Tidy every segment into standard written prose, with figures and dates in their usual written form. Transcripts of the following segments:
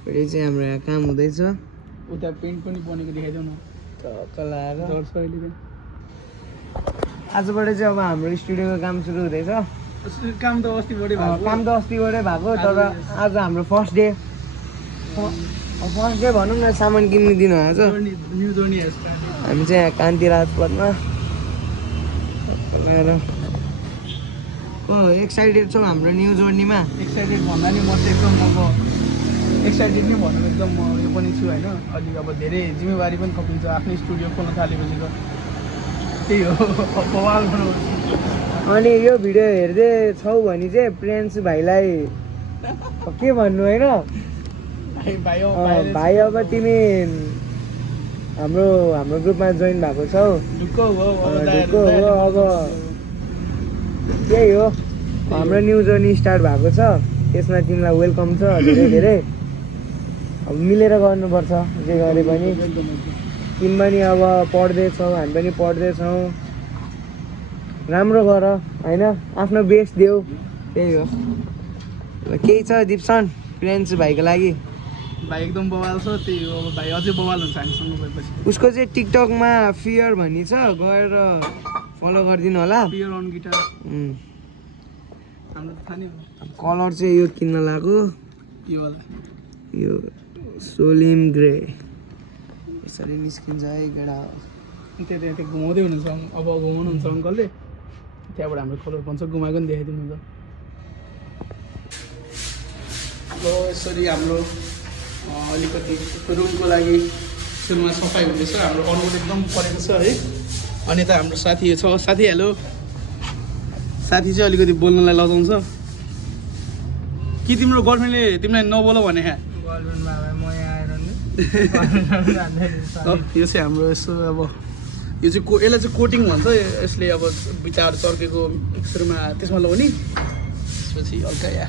फेरि चाहिँ हाम्रो यहाँ काम हुँदैछ उता पेन्ट पनि बनेको देखाइदेऊ न कलाएर जर्ज अहिले आजबाट चाहिँ अब हाम्रो स्टुडियोको काम सुरु हुँदैछ काम त अस्तिबाटै भएको काम त अस्तिबाटै भएको तर आज हाम्रो फर्स्ट डे भनौँ न सामान किन्ने दिन आज न्यू जर्नी हामी चाहिँ यहाँ कान्ति राजपथमा एक्साइटेड छौँ हाम्रो न्यू जर्नीमा एक्साइटेड भन्दा नि म चाहिँ एकदम अब एक्साइटेड नै भनौँ एकदम म यो पनि छु होइन अलिक अब धेरै जिम्मेवारी पनि थपिन्छ आफ्नै स्टुडियो खोल्न थालेपछि त त्यही हो बवाल बनाउँछु अनि यो भिडियो हेर्दै छौ भने चाहिँ प्रिन्स भाइलाई के भन्नु होइन भाइ अब तिमी हाम्रो ग्रुपमा जोइन भएको छौ ढुक्क हो अब त्यही हो हाम्रो न्यू जर्नी स्टार्ट भएको छ त्यसमा तिमीलाई वेलकम छ धेरै धेरै अब मिलेर गर्नुपर्छ जे गरे पनि तिमी पनि अब पढ्दैछौ हामी पनि पढ्दैछौँ राम्रो गर होइन आफ्नो बेस्ट देऊ त्यही हो केही छ दिप्सन प्रिन्स भाइको लागि भाइ एकदम बवाल छ त्यही हो अब भाइ अझै बवाल हुन्छ हामीसँग गएपछि उसको चाहिँ टिकटकमा फियर भन्ने छ गएर फलो गरिदिनु होला फियर अन गिटार हाम्रो थाहा नै हो कलर चाहिँ यो किन्न लाग्यो यो होला यो सोलिम ग्रे यसरी निस्किन्छ है गेडा त्यहाँ घुमाउँदै हुनुहुन्छ अब घुमाउनुहुन्छ अङ्कलले त्यहाँबाट हाम्रो कलर भन्छ घुमाएको पनि देखाइदिनुहुन्छ अब यसरी हाम्रो अलिकति रुमको लागि सुरुमा सफाइ हुँदैछ हाम्रो अनुमति एकदम परेको छ है अनि त हाम्रो साथी छ साथी हेलो साथी चाहिँ अलिकति बोल्नलाई लजाउँछ कि तिम्रो गर्लफ्रेन्डले तिमीलाई नबोल भने यो चाहिँ हाम्रो यसो अब यो चाहिँ यसलाई चाहिँ कोटिङ भन्छ यसले अब बिटाहरू चर्केको सुरुमा त्यसमा लगाउने त्यसपछि हल्का या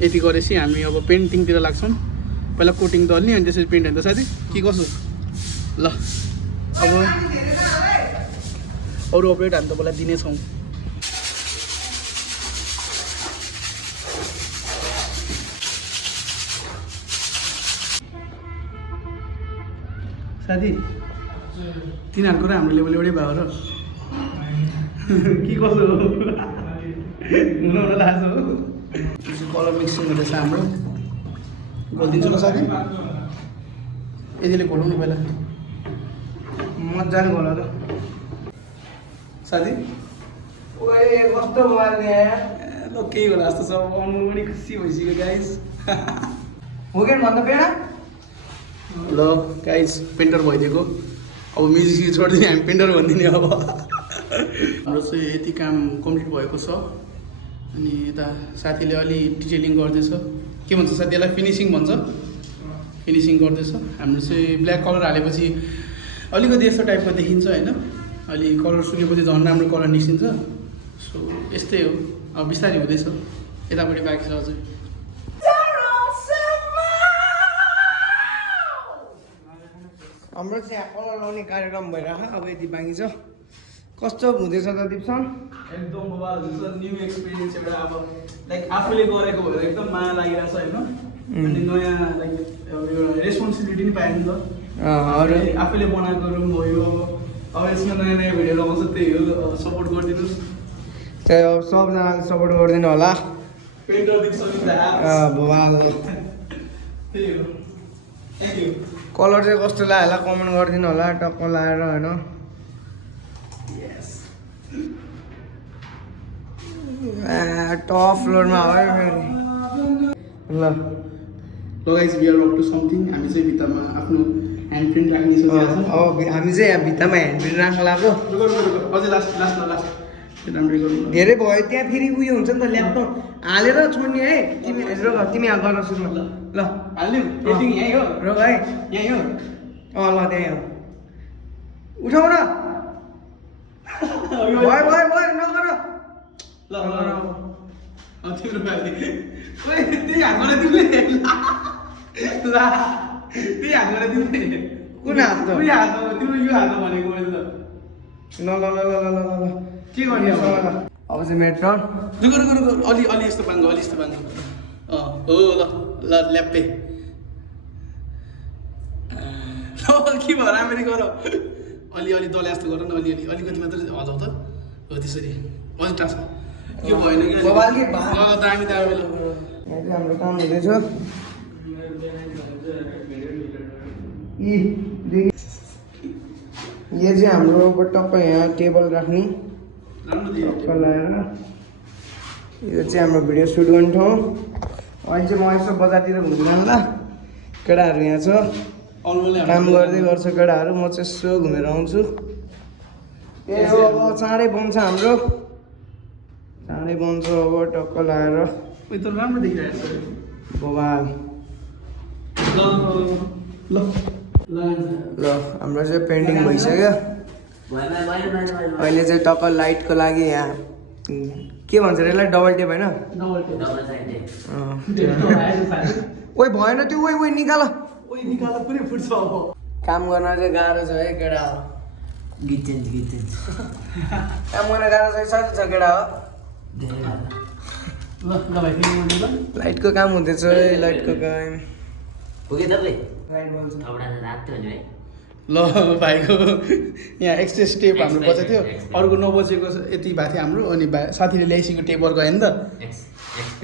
यति गरेपछि हामी अब पेन्टिङतिर लाग्छौँ पहिला कोटिङ दल्ने अनि त्यसपछि पेन्ट हान्छ साथी के कसो ल अब अरू अपडेट हामी तपाईँलाई दिनेछौँ साथी तिनीहरूको र हाम्रो लेभल एउटै भयो र के कसो हुन लाग्छ हो कलर मिक्सिङ हुँदैछ हाम्रो घोलिदिन्छु ल साथी यतिले घोलाउनु पहिला मजाले होला त साथी कस्तो बोल्ने ल केही होला जस्तो छ आउनु पनि खुसी भइसक्यो गाइस हो कि भन्दा पेडा ल गाइस पेन्टर भइदिएको अब म्युजिक छोडिदिने हामी पेन्टर भनिदिने अब हाम्रो चाहिँ यति काम कम्प्लिट भएको छ अनि यता साथीले अलि डिटेलिङ गर्दैछ के भन्छ साथी यसलाई फिनिसिङ भन्छ फिनिसिङ गर्दैछ हाम्रो चाहिँ ब्ल्याक कलर हालेपछि अलिकति यस्तो टाइपको देखिन्छ होइन अलि कलर सुकेपछि झन् राम्रो कलर निस्किन्छ सो यस्तै हो अब बिस्तारै हुँदैछ यतापट्टि बाँकी छ अझै हाम्रो चाहिँ यहाँ कलर लाउने कार्यक्रम भइरहेको अब यति बाँकी छ कस्तो हुँदैछ त दिप्सन एकदम बवाल हुन्छ न्यू एक्सपिरियन्स एउटा अब लाइक आफूले गरेको भएर एकदम माया लागिरहेको छ होइन अनि नयाँ लाइक एउटा रेस्पोन्सिबिलिटी नि पायो नि त आफूले बनाएको रुम भयो अब यसमा नयाँ नयाँ भिडियो लगाउँछ त्यही हो सपोर्ट गरिदिनुहोस् त्यही अब सबजनाले सपोर्ट गरिदिनु होला पेन्टरदेखि सबै त्यही हो थ्याङ्क यू कलर चाहिँ कस्तो लाग्यो होला कमेन्ट गरिदिनु होला टक्क लगाएर होइन टप फ्लोरमा हो फेरि ल guys we are up to something हामी चाहिँ भित्तामा आफ्नो ह्यान्ड प्रिन्ट राख्ने सोचेको छौँ अब हामी चाहिँ यहाँ भित्तामा ह्यान्ड प्रिन्ट राख्न लाग्यो अझै लास्ट राम्रै गर्नु धेरै भयो त्यहाँ फेरि उयो हुन्छ नि त ल्यापटप हालेर छोड्ने है तिमी तिमी गर सुरुमा ल हाल्ने एडिटिङ यहीँ हो रोग है यहीँ हो ल त्यहीँ हो उठाउ न भयो नगर ल तिम्रो त्यही हातबाट तिमीले ला त्यही हातबाट तिमीले कुन हात त उयो हात तिम्रो यो हात भनेको मैले त ल के गर्ने अब चाहिँ मेरो टर्न अलि यस्तो बाङ्गो अलि यस्तो बाङ्गो हो ल ल ल्याप्पे के भयो राम्ररी गर अलि दले जस्तो गर न अलिकति मात्र हजाउ त हो त्यसरी अलिक टाढ के भएन कि ल दामी ल यहाँ चाहिँ हाम्रो काम हुँदैछ यो चाहिँ हाम्रो टक्क यहाँ टेबल राख्ने टक्क लगाएर यो चाहिँ हाम्रो भिडियो सुट गर्ने ठाउँ अहिले चाहिँ म यसो बजारतिर घुम्न जानु ल केटाहरू यहाँ छ काम गर्दै गर्छ केटाहरू म चाहिँ यसो घुमेर आउँछु ए अब चाँडै बन्छ हाम्रो चाँडै बन्छ अब टक्क लगाएर त राम्रो देखिरहेको छ बबाल ल ल हाम्रो चाहिँ पेन्टिङ भइसक्यो अहिले चाहिँ टक्क लाइटको लागि यहाँ के भन्छ अरे यसलाई डबल टेप होइन ओइ भएन त्यो ओइ निकाल पुरै फुट्छ अब काम गर्न चाहिँ गाह्रो छ है केटा हो गिचेन्ज काम गर्न गाह्रो छ साह्रै छ केटा हो ल भाइ फेरि ल लाइटको काम हुँदैछ है लाइटको काम पुगे तपाईँ लाइट बल्छ थोडा रातो भने है ल भाइको यहाँ एक्सचेन्ज टेप हाम्रो बजेको थियो अर्को नबजेको यति भएको थियो हाम्रो अनि साथीले ल्याइसकेको टेप अर्को होइन त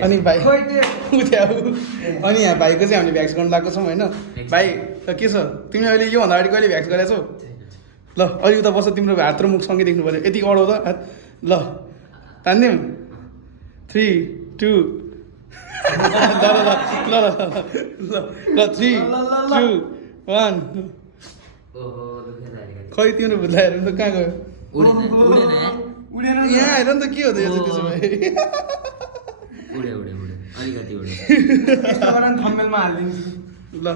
अनि भाइ खोइ त्यो अनि यहाँ भाइको चाहिँ हामीले भ्याक्स गर्न लागेको छौँ होइन भाइ के छ तिमीले अहिले योभन्दा अगाडि कहिले भ्याक्स गरेको छौ ल अहिले उता बस्छ तिम्रो हात र मुख सँगै देख्नु पऱ्यो यति अडाउ त हात ल तान्दिउँ 3 2 ल 3 2 1 ओहो दुःख लागेको खै तिम्रो भुत्लाएर त कहाँ गयो उडेन यहाँ हेर नि त के हो त यो चाहिँ त्यसो भए उडे अलिकति उडे यस्तो गरेर थम्बनेलमा हालिदिन्छु ल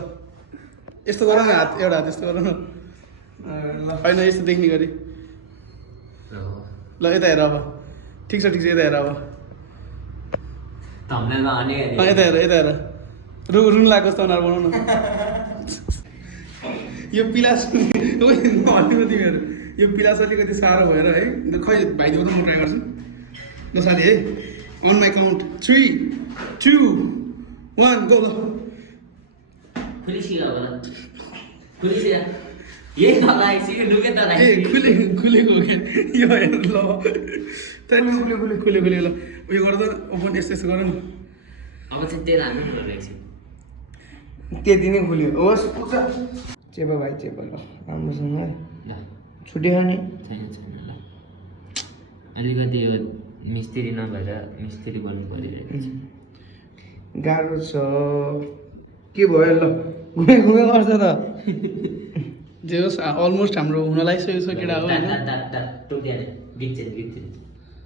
यस्तो गर न हात एउटा हात यस्तो गर न होइन यस्तो देख्ने गरी ल यता हेर अब ठिक छ यता हेर अब थम्बनेलमा अनि यता हेर रुन लागेको जस्तो अनुहार बनाउनु यो पिलास भन्नु तिमीहरू यो पिलास अलिकति साह्रो भएर है खै भाइदिएको त म ट्राई गर्छु ल साथी है अन माई काउन्ट 3 2 1 गो ल खुलिसिया होला खुलिसिया यही त लागेको ढुके त ए खुलेको हो क्या यो हेर ल खुले ल उयो गर्दा ओपन यस्तो गर न अब चाहिँ तेल हाल्नु नि एकछिन त्यति नै खुल्यो होस् पुग्छ चेपा भाइ चेपा ल राम्रोसँग है छुट्यो नि छैन ल अलिकति यो मिस्त्री नभएर मिस्त्री बन्नु परिरहेको छ गाह्रो छ के भयो ल घुमे गर्छ त जे होस् अलमोस्ट हाम्रो हुन लागिसकेको छ केटा हो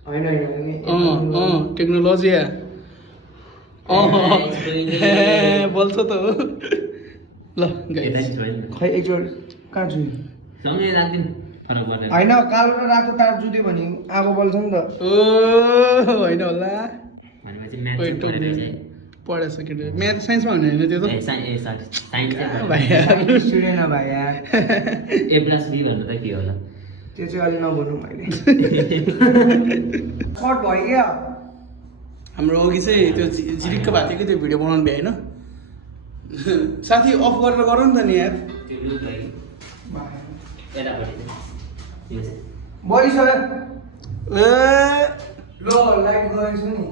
होइन होइन टेक्नोलोजी बोल्छ त हो ल खै एकचोटि कहाँ छु सँगै राख्दिन फरक पर्दैन होइन कालो र रातो तार जुट्यो भने आगो बल्छ नि त ओ होइन होला भनेपछि म्याथ पढेछ केटा म्याथ साइन्समा हुने होइन त्यो त स्टुडेन्ट हो भाइ यार A+B भन्नु त के होला त्यो चाहिँ अलि नभनौँ मैले सर्ट भयो क्या हाम्रो अघि चाहिँ त्यो जिरिक्क भएको थियो कि त्यो भिडियो बनाउनु भ्याएन साथी अफ गरेर गरौँ नि त नि यार त्यो लुक लागि यतापट्टि यो चाहिँ बलिसक्यो ए ल लाइट गएछु नि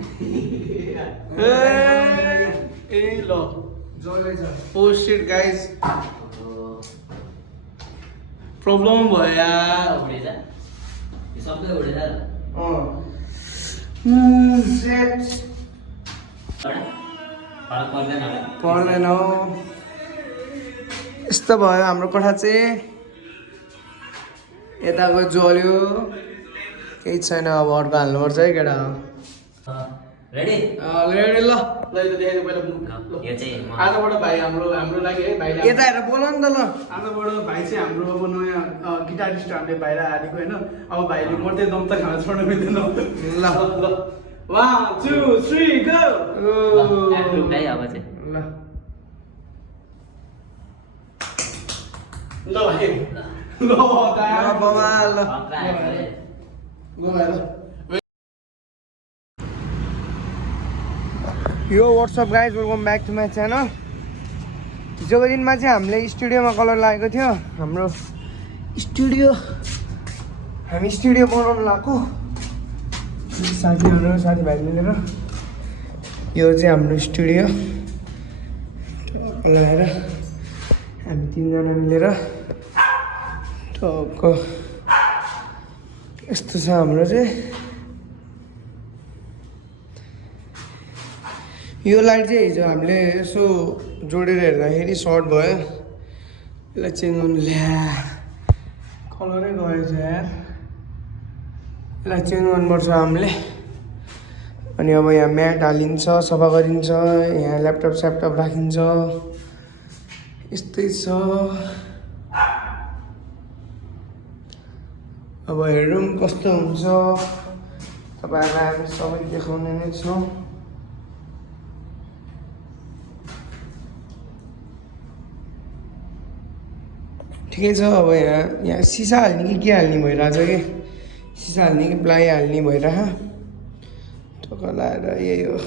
ए ल जल्दै छ ओ शिट गाइज प्रब्लम भयो यार उडेछ यो सबै उडेछ सेट फरक पर्दैन होला पर्दैन हौ यस्तो भयो हाम्रो कोठा चाहिँ यताको जल्यो केही छैन अब अर्को हाल्नुपर्छ है केटा रेडी रेडी ल देखाइदियो पहिला यो चाहिँ आजबाट भाइ हाम्रो लागि है भाइले यता हेरेर बोल नि त ल आजबाट भाइ चाहिँ हाम्रो अब नयाँ गिटारिस्ट हामीले भाइलाई हालेको होइन अब भाइले मर्दै दम त खान छोड्नु मिल्दैन ल 1 2 3 गो एप्रुभ है अब चाहिँ ल ल भाइ ल बाबा ल गो भाइ ल यो what's up guys welcome back to my channel. हिजोको दिनमा चाहिँ हामीले स्टुडियोमा कलर लागेको थियो। हाम्रो हामी स्टुडियो बनाउनु लगाएको साथीभाइ मिलेर। यो चाहिँ हाम्रो स्टुडियो लगाएर हामी 3 जना मिलेर टक्क यस्तो छ हाम्रो चाहिँ। यो लाइट चाहिँ हिजो हामीले यसो जोडेर हेर्दाखेरि सर्ट भयो। यसलाई चेन्ज गर्नु कलरै गएछ यार। यसलाई चेन्ज गर्नुपर्छ हामीले। अनि अब यहाँ म्याट हालिन्छ, सफा गरिन्छ, यहाँ ल्यापटप स्यापटप राखिन्छ। यस्तै छ। अब हेरौँ कस्तो हुन्छ। तपाईँहरूलाई हामी सबै देखाउने नै छौँ। ठिकै छ। अब यहाँ सिसा हाल्ने कि के हाल्ने भइरहेछ कि सिसा हाल्ने कि प्लाइ हाल्ने भइरह टक्क लाएर यही हो।